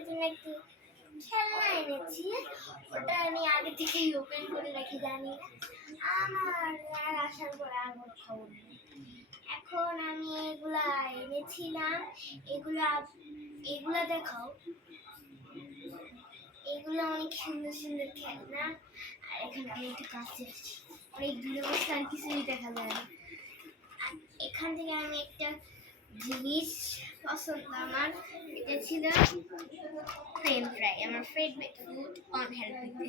আপনাদের জন্য একটি খেলনা এনেছি। ওটা আমি আগে থেকেই ওপেন করে রাখি, জানি না আমার আর আসার পরে আর কোনো খবর নেই। এখন আমি এগুলা এনেছিলাম, এগুলা দেখাও। এগুলো অনেক সুন্দর সুন্দর খেলনা। আর এখানে আমি একটা কাছে আছি, অনেক দূরে বসে আর কিছুই দেখা যায় না। এখান থেকে আমি একটা জিনিস পছন্দ আমার, এটা ছিল ফ্রেঞ্চ ফ্রাই, আমার ফেভারিট ফুড অন হেলথিতে।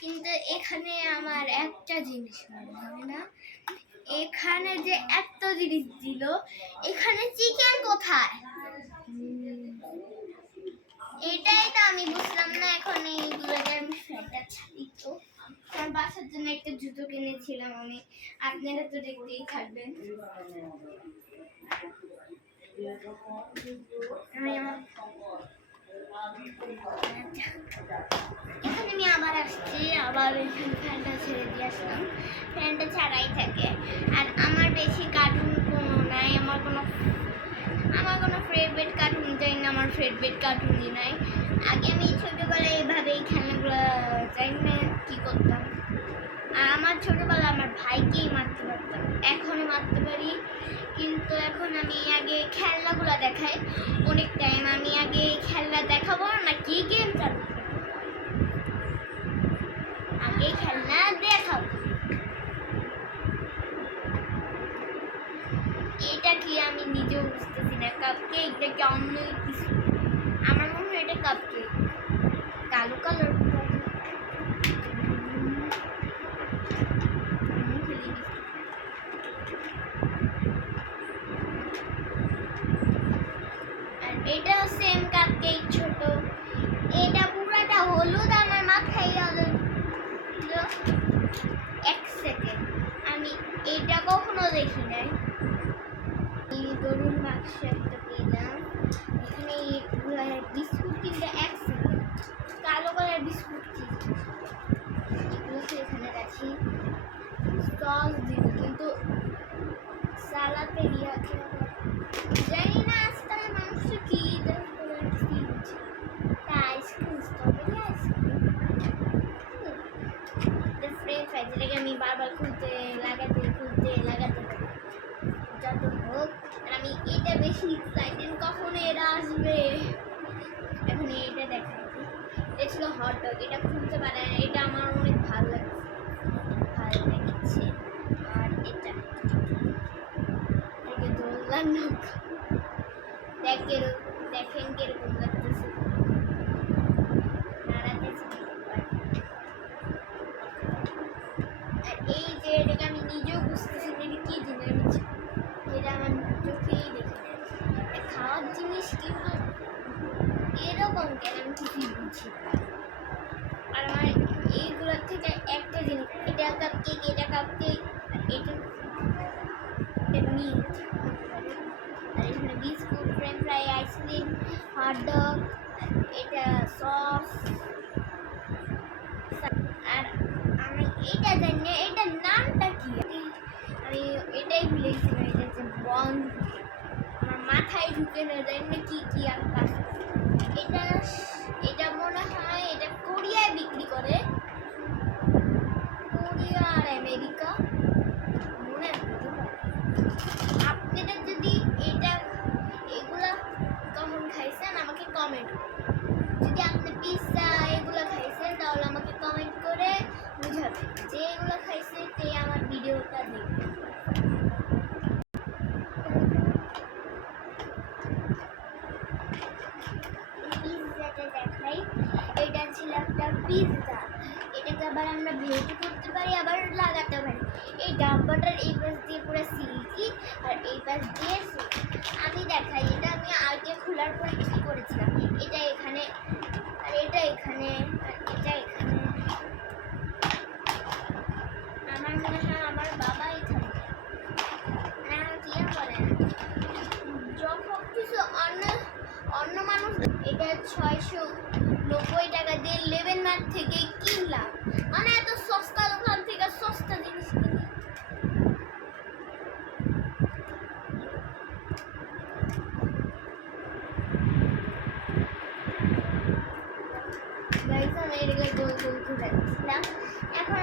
কিন্তু এখানে আমার একটা জিনিস মনে হয় না, এখানে যে এত জিনিস দিল, এখানে চিকেন কোথায়? এটাই তো আমি বুঝলাম না। এখন এইগুলোকে আমি ফেলতে চাই। তো আমার বাসার জন্য একটা জুতো কিনেছিলাম আমি, আপনারা তো দেখতেই থাকবেন। এখানে আমি আবার আসছি, আবার এখানে ফ্যানটা ছেড়ে দিয়ে আসলাম। ফ্যানটা ছাড়াই থাকে। আর আমার বেশি কার্টুন কোনো নাই, আমার কোনো ফেভারিট কার্টুন চাই না, আমার ফেভারিট কার্টুনই নাই। আগে আমি ছোটোবেলায় এভাবেই খেলাগুলো চাই না কী করতাম। আর আমার ছোটোবেলায় আমার ভাইকেই মারতে পারতাম, এখনও মারতে পারি। কিন্তু এখন আমি আগে খেলনাগুলো দেখাই অনেক টাইম। আমি আগে খেলনা দেখাবো না কি গেম চালু, আগে খেলনা দেখাবো। এটা কি আমি নিজেও বুঝতেছি না, কাপকেক দেখে অন্য কিছু। আমার মনে হয় এটা কাপকেক, কালো কালার। আর এটা সেম কাপকেক, ছোট। এটা পুরাটা হলুদ, আমার মাথায় গেল এক সেকেন্ড। আমি এটা কখনো দেখি নাই। তরুণ বাক্স একটা পেলাম, এখানে বিস্কুট কিনতে এক সেকেন্ড, কালো কালার বিস্কুট এগুলো এখানে রাখি। সস দিন কিন্তু সালাতে রিয়াকে জানি না আজকাল মানুষ কি ice cream, strawberry ice cream, French fry, যেটাকে আমি বারবার লাগাতে পারি। যত হোক, আমি এটা বেশি এক্সাইটেড কখন এরা আসবে। এখন এটা দেখাচ্ছি, এটা ছিল হট ডগ, এটা খুলতে পারে না, এটা আমার অনেক ভালো লাগছে। আর এটা দোলনার নৌকা, দেখেন কিরকম লাগতেছে, আর এই যে এটাকে আমি নিজেও বুঝতেছি না কি জিনিস, এটা আমার চোখেই দেখি খাওয়ার জিনিস, কিন্তু এরকম কেন আমি কিছুই বুঝি। আর আমার এইগুলোর থেকে একটা জিনিস, এটা কাপকেক, এটা মিট। আর এখানে biscuit, French fry, ice cream, hot dog, এটা সস। আর আমি এটা জানি না এটার নামটা কি, আমি এটাই ভুলে গেছিলাম। এটা হচ্ছে বন্ধ, আমার মাথায় ঢুকে না, জানি না কি আর কাজ। এটা মনে হয় এটা কোরিয়ায় বিক্রি করে, কোরিয়া আর আমেরিকা মনে হয়। আপনারা যদি এগুলা কখন খাইছেন আমাকে কমেন্ট, যদি আপনি পিৎজা এগুলো খাইছেন তাহলে আমাকে কমেন্ট করে বুঝাবেন যে এগুলো খাইছে, তে আমার ভিডিওটা দেখবে। পিৎজাটা দেখাই, এটা ছিল একটা পিৎজা। এটাকে আবার আমরা ভেজে করতে পারি, আবার লাগাতে পারি। এই ডাব্বাটার এই পাশ দিয়ে পুরো সিল্কি, আর এই পাশ দিয়ে আমি দেখাই। এটা আমি আগে খোলার পরে কি করেছিলাম, এটা এখানে, আর এটা এখানে, আর এটা এখানে। আমার মনে হয় আমার বাবা এখানে কি করে যখন কিছু অন্য মানুষ। এটা 690 টাকা দিয়ে লেভেল মার্ট থেকে কিনলাম, মানে এত সস্তা দোকান থেকে সস্তা জিনিস কিনি। ফুল ঘুরাচ্ছিলাম। এখন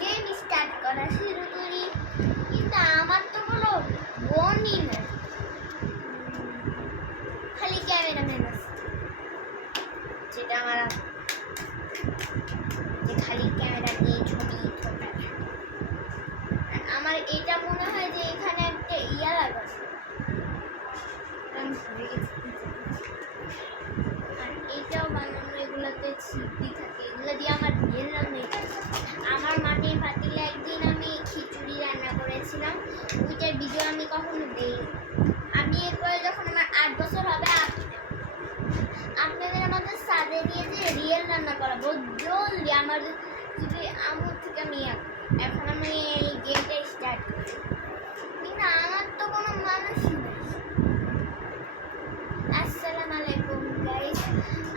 গেম স্টার্ট করা শুরু করি। কিন্তু আমার তো কোনো বোনই নেই, খালি ক্যামেরাম্যান আছে, যেটা আমার যে খালি ক্যামেরা নিয়ে ছবি তোলে। আর আমার এটা মনে হয় যে এখানে একটা ইয়া লাগানো, আমি ভুলে গেছি। আর এটাও বানানো, এগুলোতে ছিপি থাকে, এগুলো দিয়ে আমার বিয়ের রান্না। আমার মাটির পাতিলে একদিন আমি খিচুড়ি রান্না করেছিলাম, ওইটার ভিডিও আমি কখনো দেই। আমি এরপরে যখন আমার 8 বছর হবে আপনাদের আমাদের সাদে নিয়ে যে রিয়েল রান্না করাবো জলদি। আমার যদি আমুর থেকে আমি এখন আমি এই গেমটা স্টার্ট করি, কিন্তু আমার তো কোনো মানুষই নেই। আসসালামু আলাইকুম গাইস,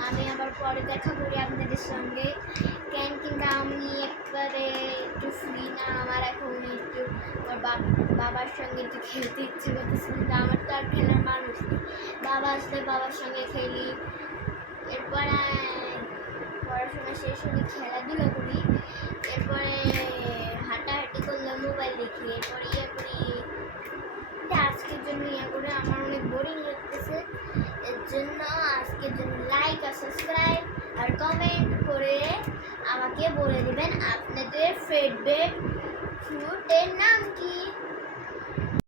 আমি আবার পরে দেখা করি আপনাদের সঙ্গে। কিন্তু আমি একবারে একটু ফ্রি না, আমার এখন একটু বাবার সঙ্গে একটু খেলতে ইচ্ছে করতেছে, কিন্তু আমার তো আর খেলার মানুষ নেই। বাবা আসলে বাবার সঙ্গে খেলি, এরপরে পড়াশোনা শেষ হলে খেলাধুলা করি, এরপরে হাঁটাহাঁটি করলে মোবাইল দেখি, এরপরে ইয়ে করি। আজকের জন্য ইয়ে করে আমার অনেক বোরিং লাগতেছে, এর জন্য আজকের জন্য লাইক আর সাবস্ক্রাইব আর কমেন্ট করে আমাকে বলে দেবেন আপনাদের ফেভারিট ফ্রুটের নাম কি।